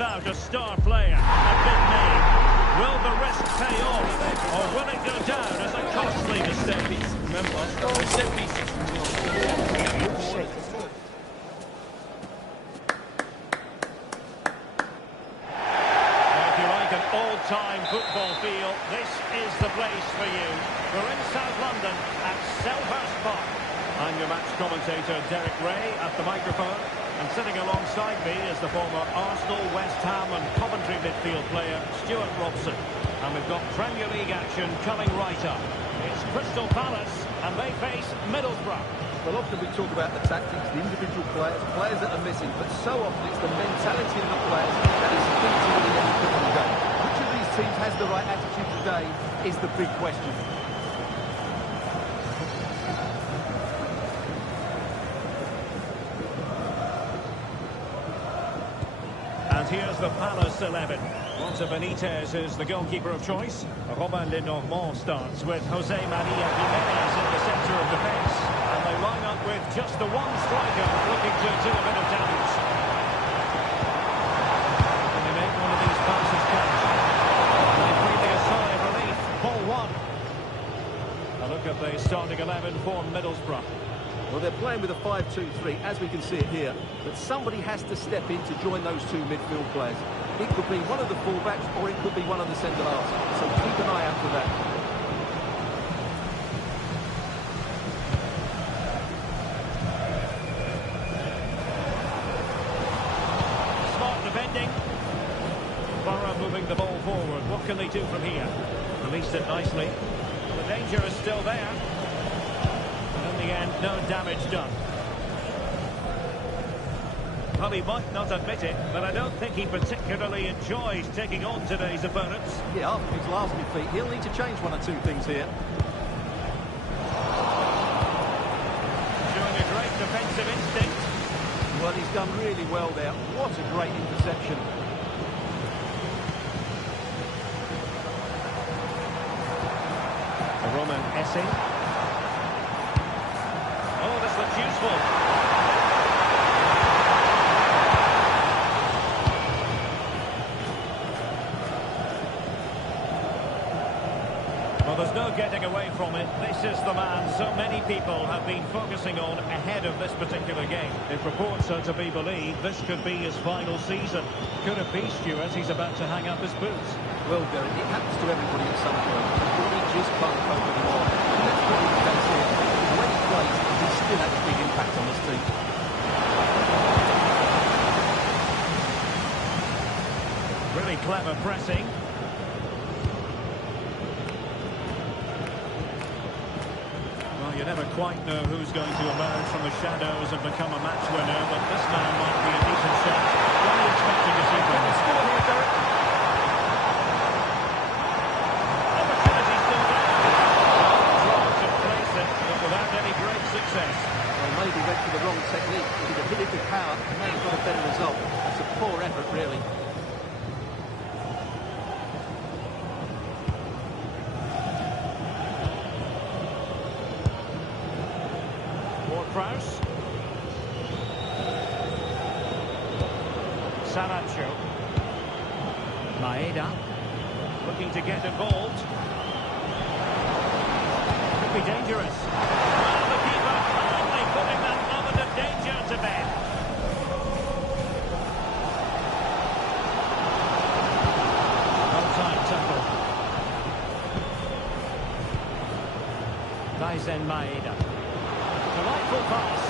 without a star player, a big name. Will the risk pay off, or will it go down as a costly mistake? Remember, the set pieces. If you like an old-time football feel, this is the place for you. We're in South London at Selhurst Park. I'm your match commentator, Derek Ray, at the microphone. And sitting alongside me is the former Arsenal, West Ham and Coventry midfield player, Stuart Robson. And we've got Premier League action coming right up. It's Crystal Palace, and they face Middlesbrough. Well, often we talk about the tactics, the individual players, players that are missing, but so often it's the mentality of the players that is key to winning any football game. Which of these teams has the right attitude today is the big question. And here's the Palace 11. Walter Benitez is the goalkeeper of choice. Robin Lenormand starts with Jose Maria Jimenez in the centre of defence. And they line up with just the one striker looking to do a bit of damage. Can they make one of these passes catch? They're breathing a sigh of relief. Ball one. A look at the starting 11 for Middlesbrough. Well, they're playing with a 5-2-3, as we can see it here. But somebody has to step in to join those two midfield players. It could be one of the fullbacks, or it could be one of the centre-halves. So keep an eye out for that. Smart defending. Borough moving the ball forward. What can they do from here? Released it nicely. The danger is still there. In the end, no damage done. Well, he might not admit it, but I don't think he particularly enjoys taking on today's opponents. Yeah, after his last defeat, he'll need to change one or two things here. Showing a great defensive instinct. Well, he's done really well there. What a great interception. Roman Essing. Oh, this looks useful. Well, there's no getting away from it. This is the man so many people have been focusing on ahead of this particular game. If reports are to be believed, this could be his final season. Could it be, Stuart, he's about to hang up his boots? Well, Derek, it happens to everybody at some point. He just can't cope anymore. And that's what he can see. When he plays, he still has a big impact on this team. Really clever pressing. Well, you never quite know who's going to emerge from the shadows and become a match winner, but this man might be a decent shot. What are you expecting to see from him? Score here, Derek. Opportunity still there. Trying to place it, but without any great success. Well, maybe went for the wrong technique. If he'd have hit it with power, he may have got a better result. That's a poor effort, really. Krause. Sancho. Maeda. Looking to get involved. Could be dangerous. Well, the keeper only putting that moment of danger to bed. Well-timed tackle. Daisen Maeda. Delightful pass.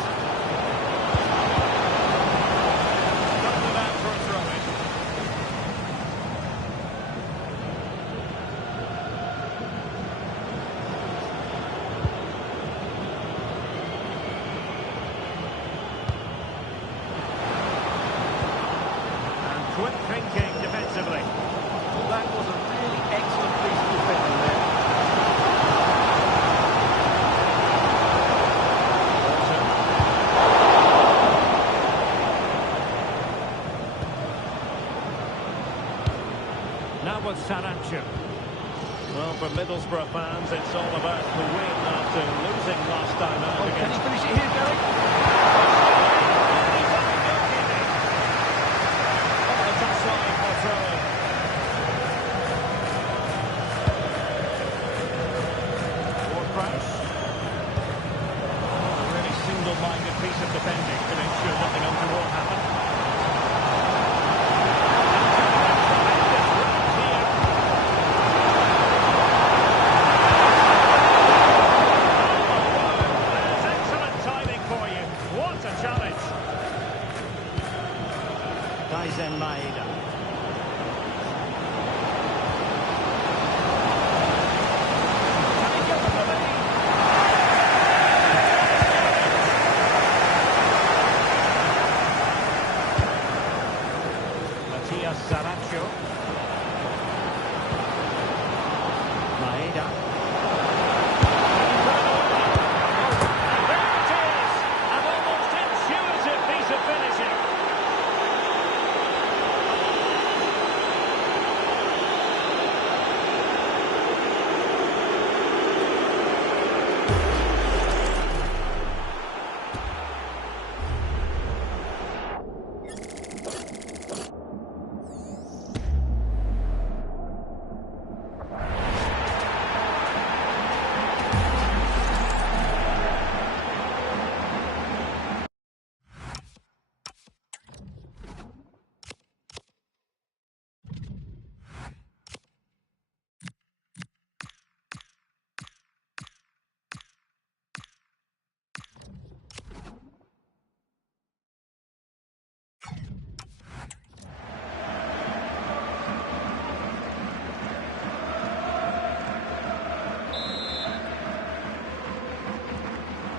Got them out for a throw-in. And quick thinking defensively. Well, that was a really excellent piece of defending there. With Sancho. Well, for Middlesbrough fans, it's all about the win after losing last time out Can against... he finish it here, Derek? On the touchline decent defending to make sure nothing untoward happened. Maeda. Can he get the lead? Matias Saracho. Maeda. And there it is! An almost intuitive piece of finishing.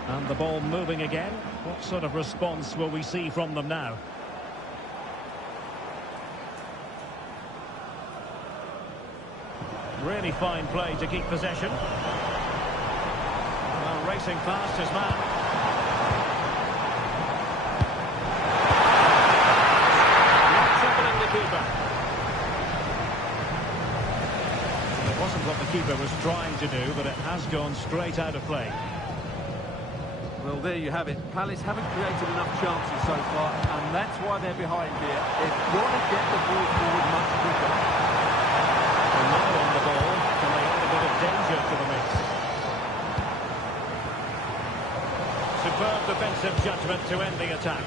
And the ball moving again. What sort of response will we see from them now? Really fine play to keep possession. Well, racing past his man. Not troubling the keeper. It wasn't what the keeper was trying to do, but it has gone straight out of play. Well, there you have it. Palace haven't created enough chances so far, and that's why they're behind here. They've got to get the ball forward much quicker. And now on the ball, can they add a bit of danger to the mix? Superb defensive judgment to end the attack.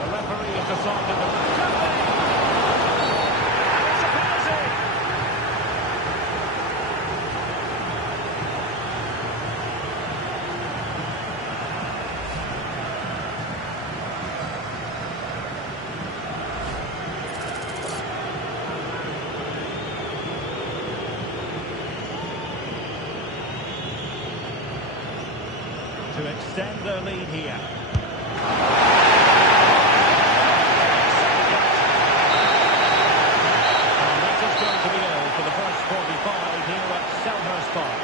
The referee has decided that... to extend their lead here. And that is going to be all for the first 45 here at Selhurst Park.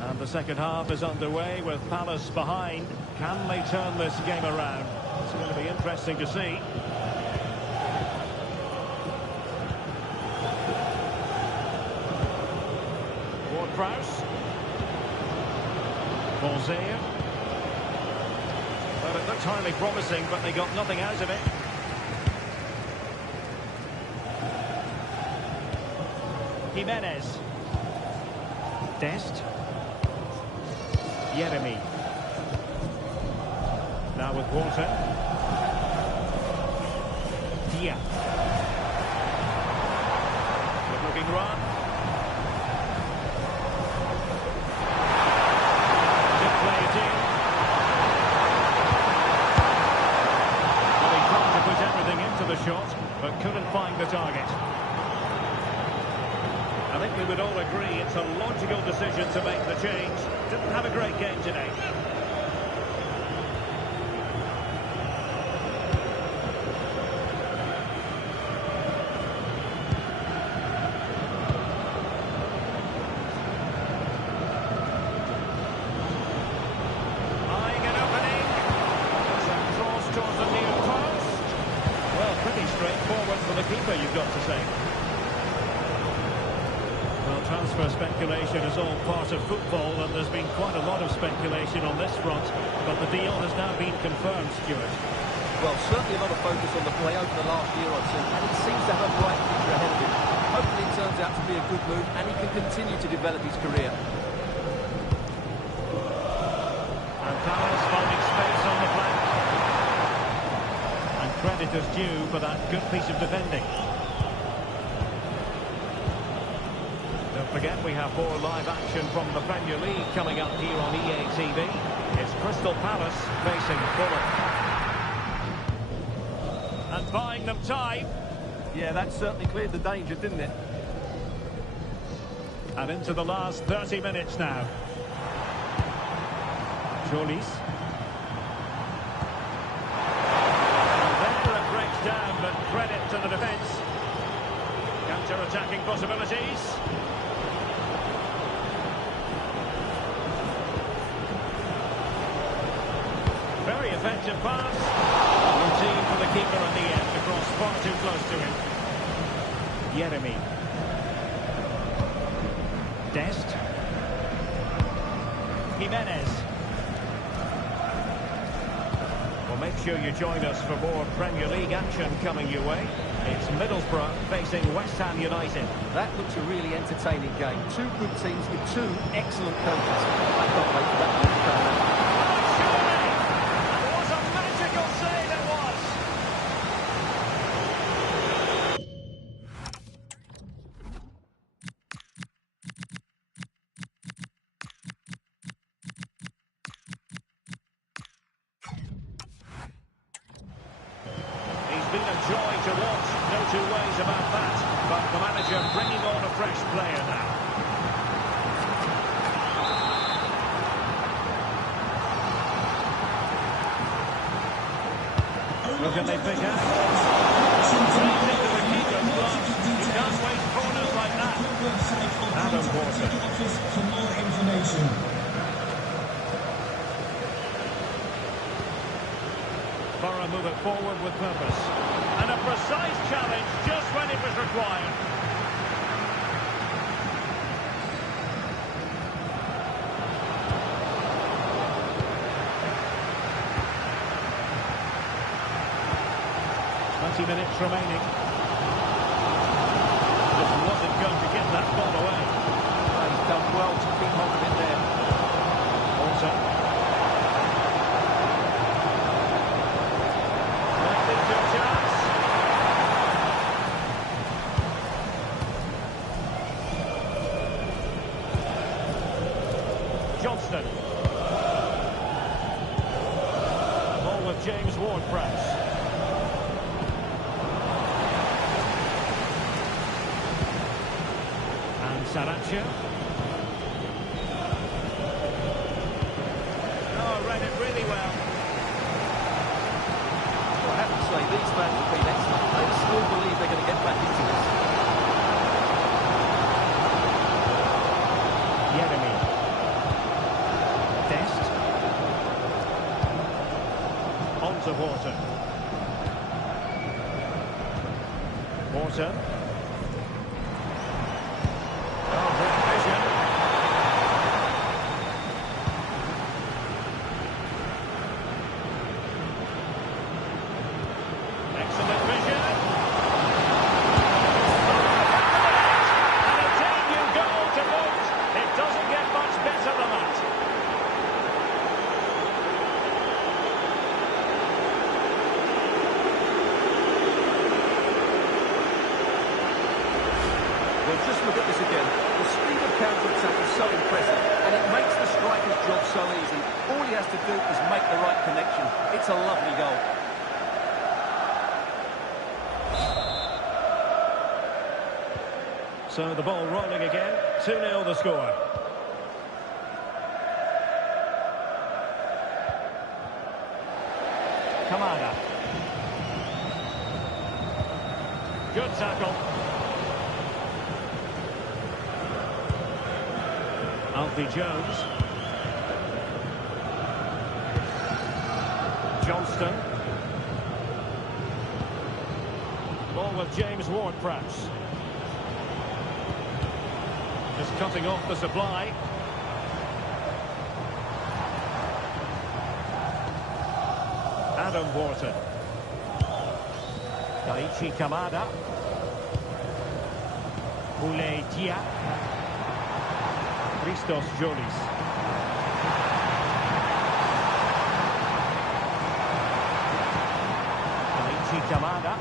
And the second half is underway with Palace behind. Can they turn this game around? It's going to be interesting to see. Ward-Prowse. Bonzier. Well, it looked highly promising, but they got nothing out of it. Jimenez. Dest. Jeremy. Now with Walton. Dia. Good looking run. Good play it in. Well, he tried to put everything into the shot, but couldn't find the target. I think we would all agree it's a logical decision to make the change. Didn't have a great game today. striker, you've got to say. Well, transfer speculation is all part of football, and there's been quite a lot of speculation on this front, but the deal has now been confirmed, Stuart. Well, certainly a lot of focus on the play over the last year or two, and he seems to have a bright future ahead of him. Hopefully it turns out to be a good move, and he can continue to develop his career. And Palace finding space on the flank. And credit is due for that good piece of defending. Don't forget, we have more live action from the Premier League coming up here on EA TV. It's Crystal Palace facing Fulham. And buying them time. Yeah, that certainly cleared the danger, didn't it? And into the last 30 minutes now. Jolis. And there it breaks down, but credit to the defence. Counter-attacking possibilities. Very effective pass. Routine for the keeper at the end, across far too close to him. Yeremy. Dest. Jimenez. Well, make sure you join us for more Premier League action coming your way. It's Middlesbrough facing West Ham United. That looks a really entertaining game. Two good teams with two excellent coaches. I can't wait for that one to come out. Been a joy to watch, no two ways about that, but the manager bringing on a fresh player now. Look at they pick out. Straight into the keeper's gloves. You can't waste corners like that. Adam Porter. For more information. Borough move it forward with purpose. And a precise challenge just when it was required. Minutes remaining. Just wasn't going to get that ball away. Oh, he's done well to keep hold of it there. Also. Back into a chance. Johnston. Ball with James Ward-Prowse. Saracho. Oh, read it really well. Well, I have to say, these fans have been excellent. They still believe they're going to get back into this. Yeremy. Dest. On to Porter. Porter. Just look at this again. The speed of counter-attack is so impressive, and it makes the striker's job so easy. All he has to do is make the right connection. It's a lovely goal. So the ball rolling again. 2-0 the score. Kamada. Good tackle. Alfie Jones. Johnston. Ball with James Ward-Prowse. Just cutting off the supply. Adam Wharton. Daichi Kamada. Boulay Dia. Christos Jolis. Daichi Kamada.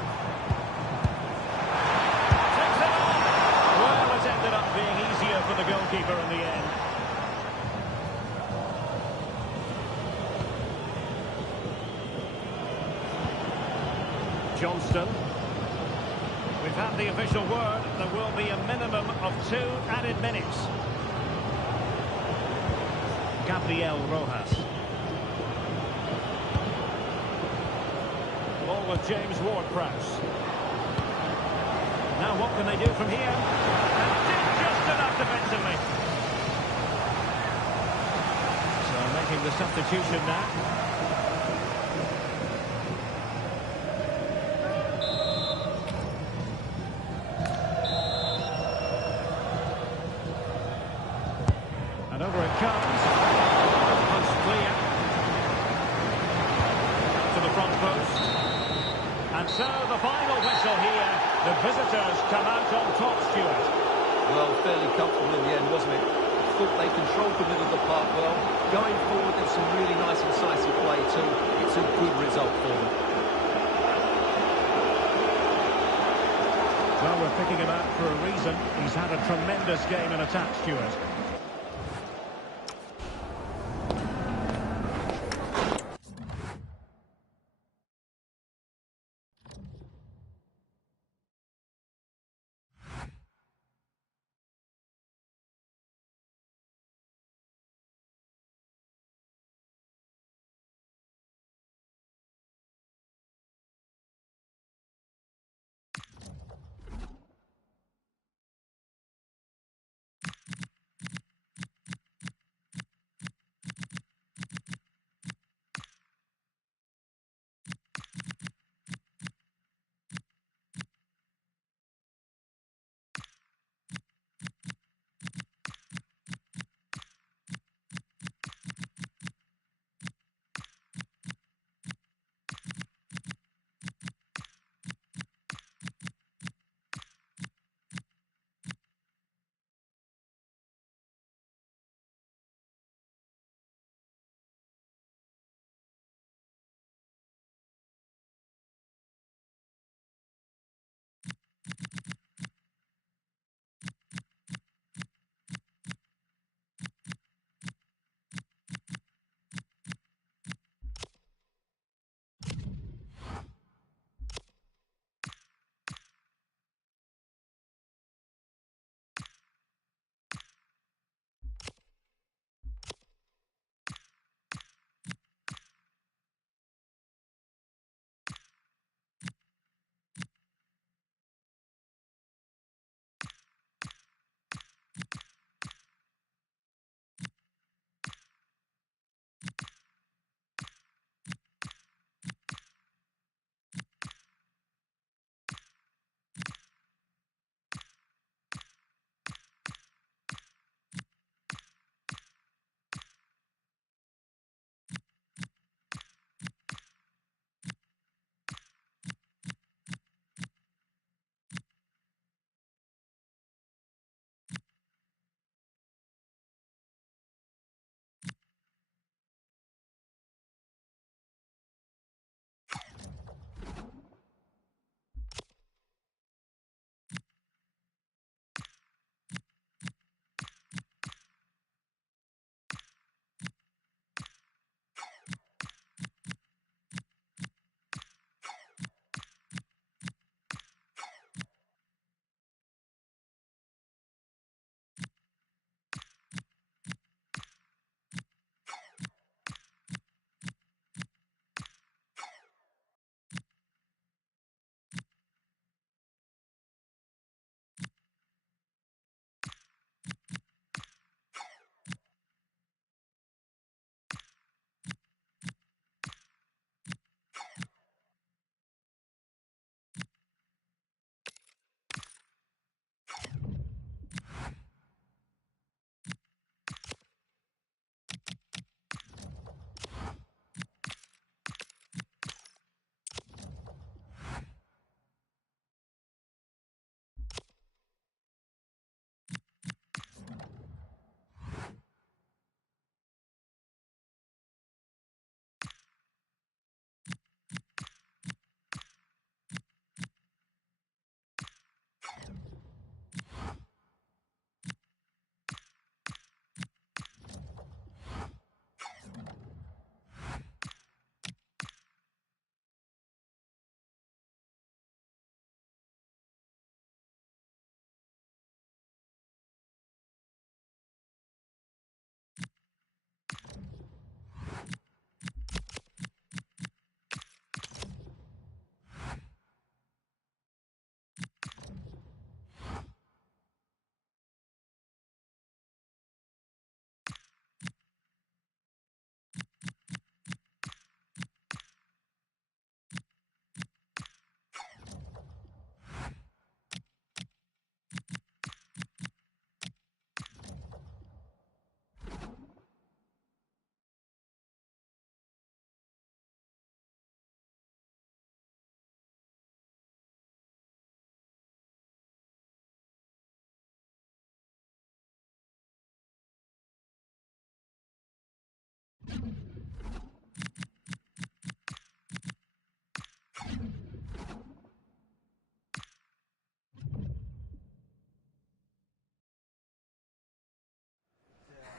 Takes it on! Well, it ended up being easier for the goalkeeper in the end. Johnston. We've had the official word. There will be a minimum of 2 added minutes. Gabriel Rojas. Ball with James Ward-Prowse. Now what can they do from here? And did just enough defensively. So making the substitution now. And over it comes. Punch clear. To the front post. And so the final whistle here. The visitors come out on top, Stuart. Well, fairly comfortable in the end, wasn't it? I thought they controlled the middle of the park well. Going forward, there's some really nice incisive play too. It's a good result for them. Well, we're picking him out for a reason. He's had a tremendous game in attack, Stuart.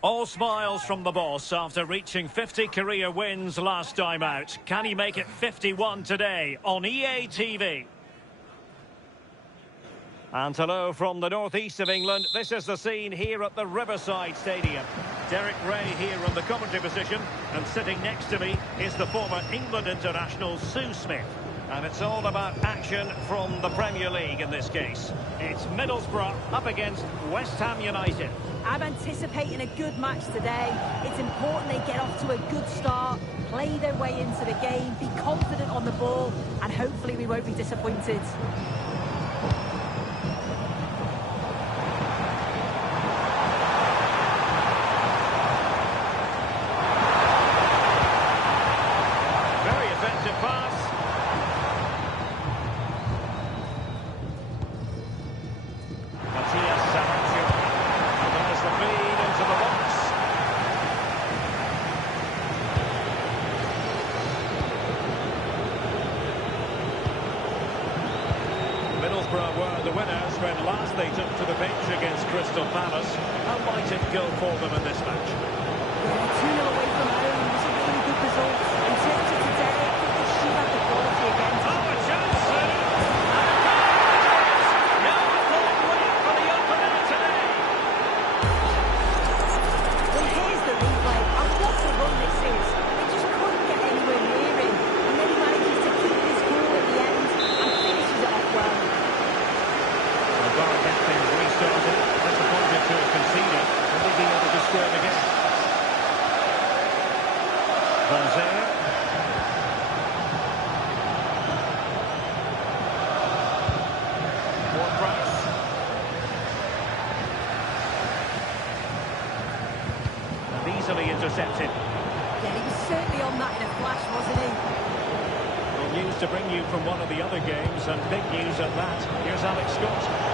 All smiles from the boss after reaching 50 career wins last time out. Can he make it 51 today on EA TV? And hello from the northeast of England. This is the scene here at the Riverside Stadium. Derek Ray here in the commentary position, and sitting next to me is the former England international Sue Smith. And it's all about action from the Premier League in this case. It's Middlesbrough up against West Ham United. I'm anticipating a good match today. It's important they get off to a good start, play their way into the game, be confident on the ball, and hopefully we won't be disappointed. Very effective pass. Middlesbrough were the winners when last they took to the pitch against Crystal Palace. How might it go for them in this match? 2-0 away from home was a really good result. In terms of today, I think they should have the quality again. Oh, a chance, Sue! And a goal it is! No thought wait for the opener today. Well, here's the replay. And what a run this is. They just couldn't get anywhere near him. And then he manages to keep his cool at the end and finishes it off well. Well, get things restarted. Disappointed to have conceded. Will they be able to score again? Jose. Ward-Prowse. And easily intercepted. Yeah, he was certainly on that in a flash, wasn't he? Well, news to bring you from one of the other games, and big news at that. Here's Alex Scott.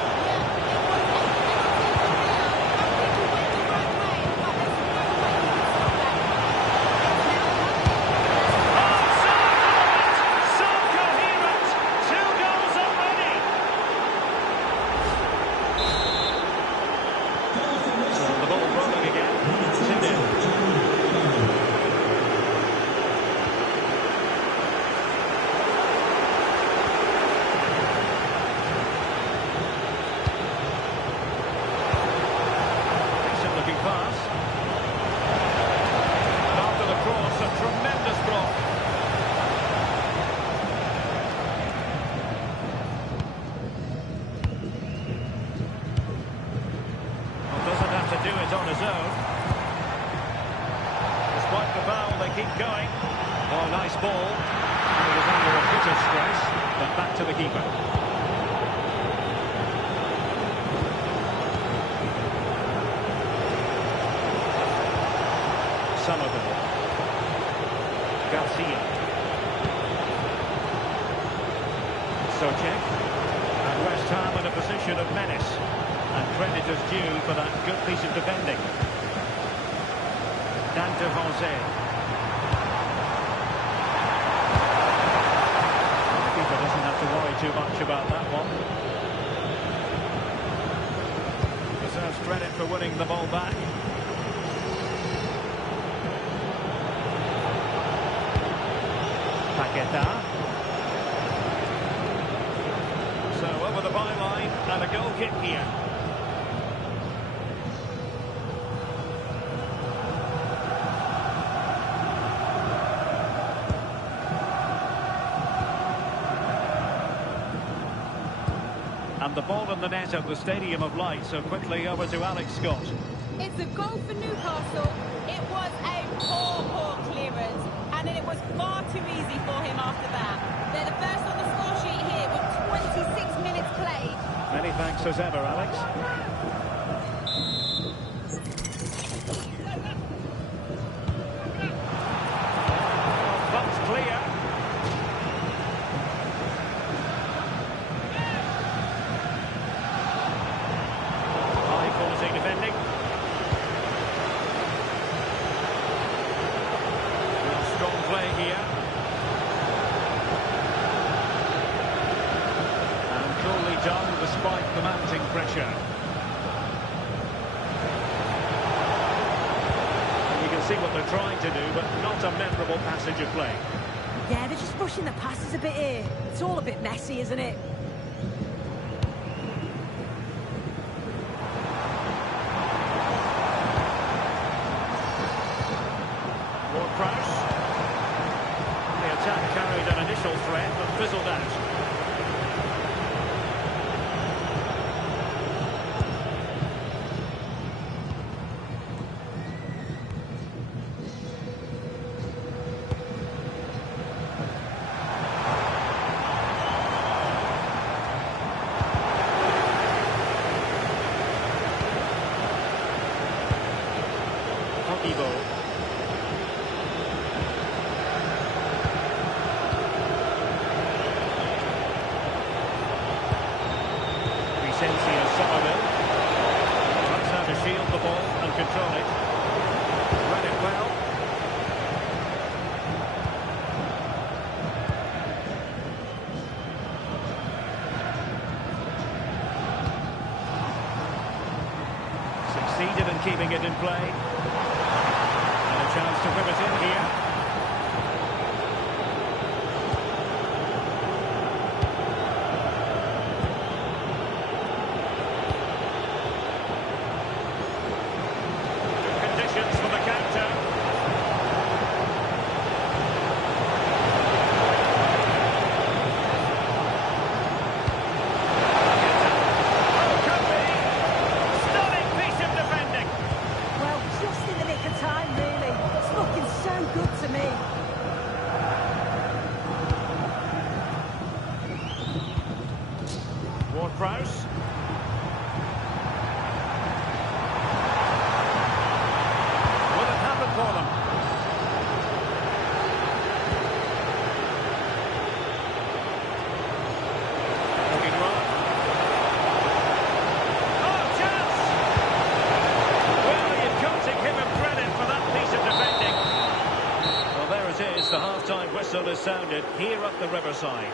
On his own. Despite the foul, they keep going. Oh, nice ball. It was under a bit of stress, but back to the keeper. Sullivan. Garcia. Socek. And West Ham in a position of menace. And credit is due for that good piece of defending. Dante Jose. The keeper doesn't have to worry too much about that one. Deserves credit for winning the ball back. Paqueta. So over the byline and a goal kick here. And the ball in the net at the Stadium of Light, so quickly over to Alex Scott. It's a goal for Newcastle. It was a poor clearance, and it was far too easy for him after that. They're the first on the score sheet here with 26 minutes played. Many thanks as ever, Alex. That's clear. Defending. Real strong play here. And coolly done despite the mounting pressure. see what they're trying to do, but not a memorable passage of play. Yeah, they're just rushing the passes a bit here. It's all a bit messy, isn't it? Ward-Prowse. The attack carried an initial threat, but fizzled out. That's how to shield the ball and control it. Read it well. Succeeded in keeping it in play. And a chance to whip it in here. Ward-Prowse. Will it happen for them? Looking wrong. Oh, chance! Well, you've got to give him credit for that piece of defending. Well, there it is. The half-time whistle is sounded here at the Riverside.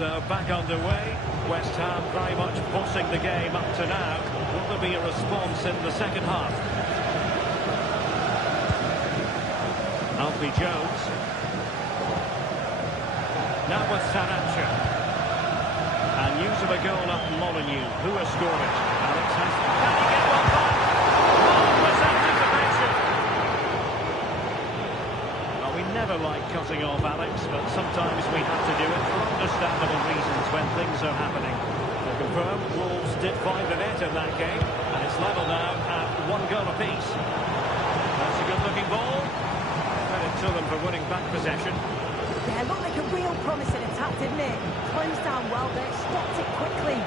So back underway. West Ham very much bossing the game up to now. Will there be a response in the second half? Alfie Jones. Now with Sanacha. And news of a goal at Molineux. Who has scored it? Alex has... Can he get one back? Marvellous anticipation. Well, we never like cutting off Alex, but sometimes we have to do it for understandable reasons when things are happening. To confirm, Wolves did find the net in that game, and it's level now at 1 goal apiece. That's a good-looking ball. Credit to them for winning back possession. Yeah, looked like a real promising attack, didn't it? Closed down well there, stopped it quickly.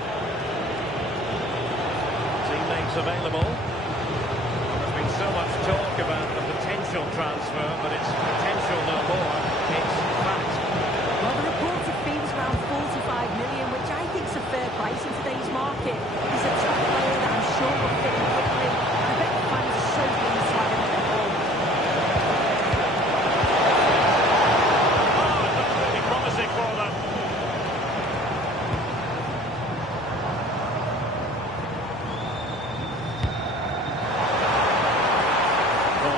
Teammates available. There's been so much talk about the potential transfer, but it's potential no more. It's fact. Well, the reported fee was around 45 million, which I think is a fair price in today's market. He's a top player that I'm sure will fit in quickly. I bet the fans are so pleased to have him at the ball. Oh, it looks really promising for them.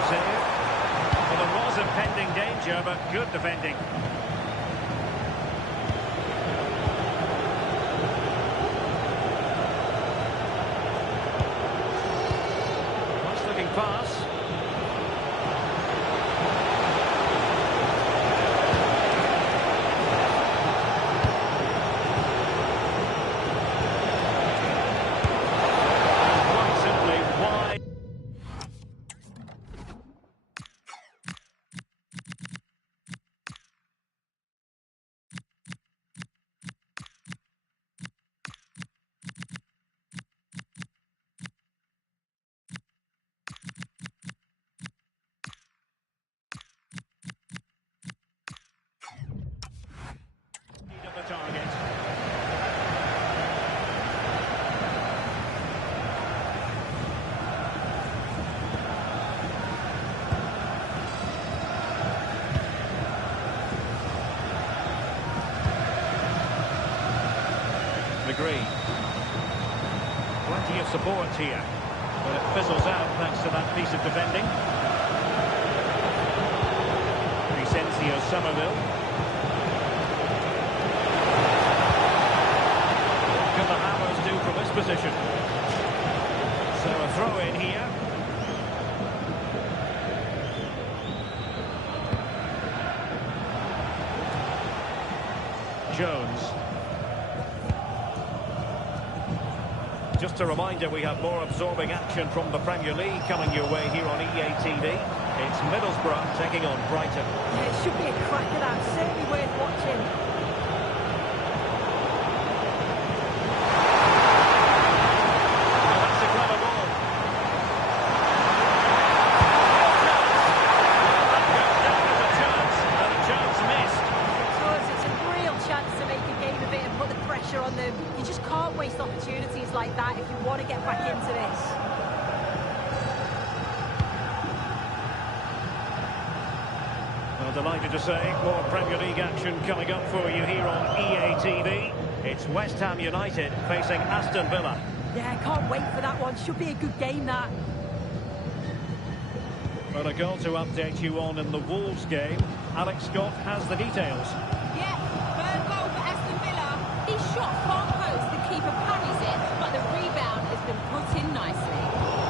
Well, there was impending danger, but good defending. Nice-looking pass. Plenty of support here. But it fizzles out thanks to that piece of defending. Vicensio Somerville. What can the Hammers do from this position? So a throw in here. Jones. Just a reminder, we have more absorbing action from the Premier League coming your way here on EA TV. It's Middlesbrough taking on Brighton. Yeah, it should be a cracker, that. Certainly worth watching. Oh, that's a clever ball. That goes down as a chance, and a chance missed. It's a real chance to make a game of it and put the pressure on them. You just can't waste opportunities like that if you want to get back into this. Well, delighted to say, more Premier League action coming up for you here on EA TV. It's West Ham United facing Aston Villa. Yeah, can't wait for that one. Should be a good game, that. Well, a goal to update you on in the Wolves game. Alex Scott has the details. Yeah, third goal for Aston Villa. He shot far post, the keeper parries it, but the rebound has been put in nicely.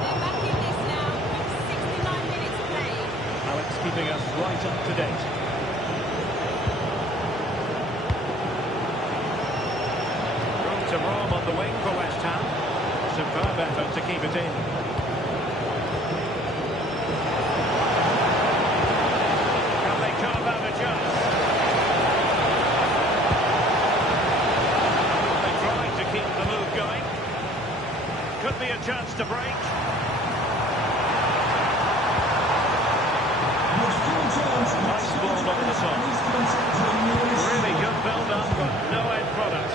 They're back in this now with 69 minutes played. Alex keeping us right up to date. Room to roam on the wing for West Ham. Superb effort to keep it in. Can they carve out a chance? They tried to keep the move going. Could be a chance to break. Nice ball over the top. Really good build-up, but no end product.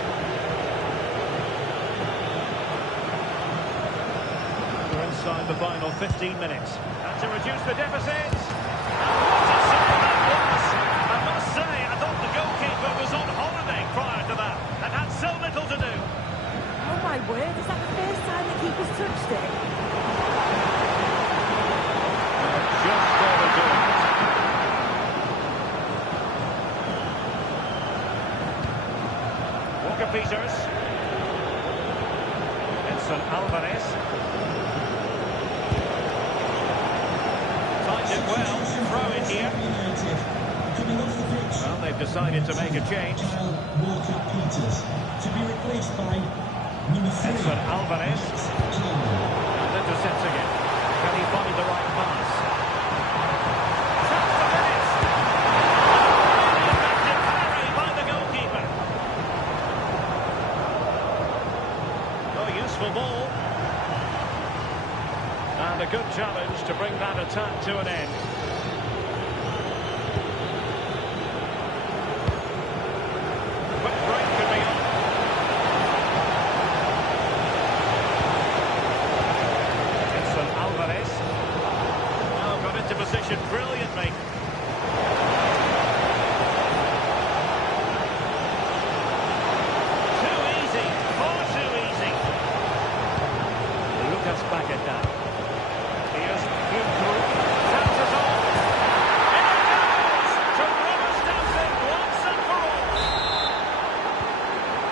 We're inside the final 15 minutes. And to reduce the deficit. And what a save that was! I must say, I thought the goalkeeper was on holiday prior to that and had so little to do. Oh my word, is that the first time the keeper's touched it? Just overdoing it. Peters. Edson Alvarez. Timed it well. Throw in here. Well, they've decided to make a change. Edson Alvarez. And intercepting it. Can he find the right pass? Chance to finish. Really effective parry by the goalkeeper. Useful ball. And a good challenge to bring that attack to an end. Quick break could be on. Edson Alvarez. Oh, got into position brilliantly. Back at that. Here's Middlesbrough. Chances on. In it goes! To rubber stamp it once and for all.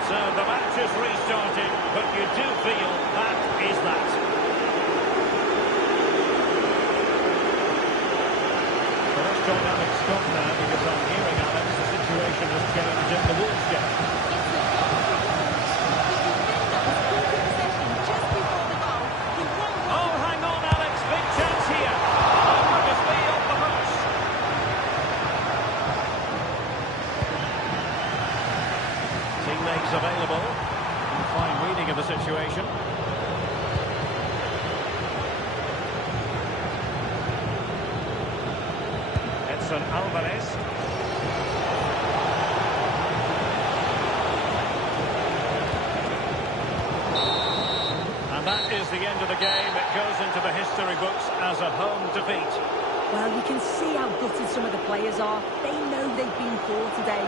So the match is restarted, but you do feel that is that. So let's join Alex Scott now, because I'm hearing, Alex, the situation has changed in the Wolves game. Available. Fine reading of the situation. Edson Alvarez. And that is the end of the game. It goes into the history books as a home defeat. Well, you can see how gutted some of the players are. They know they've been poor today.